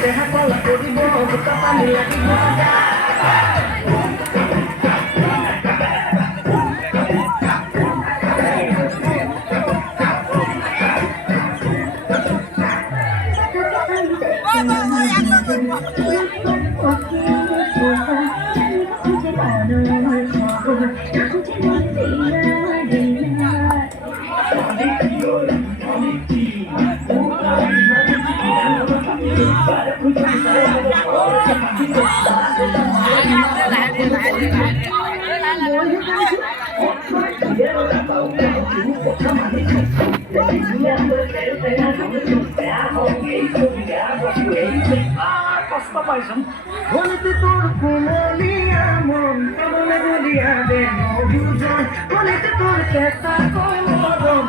Deja con la corribo, busca familia y বলতে তোর কুমলিয়া মন কেমন বলিয়া দে নবুজন বলতে তোর চেষ্টা কই মরম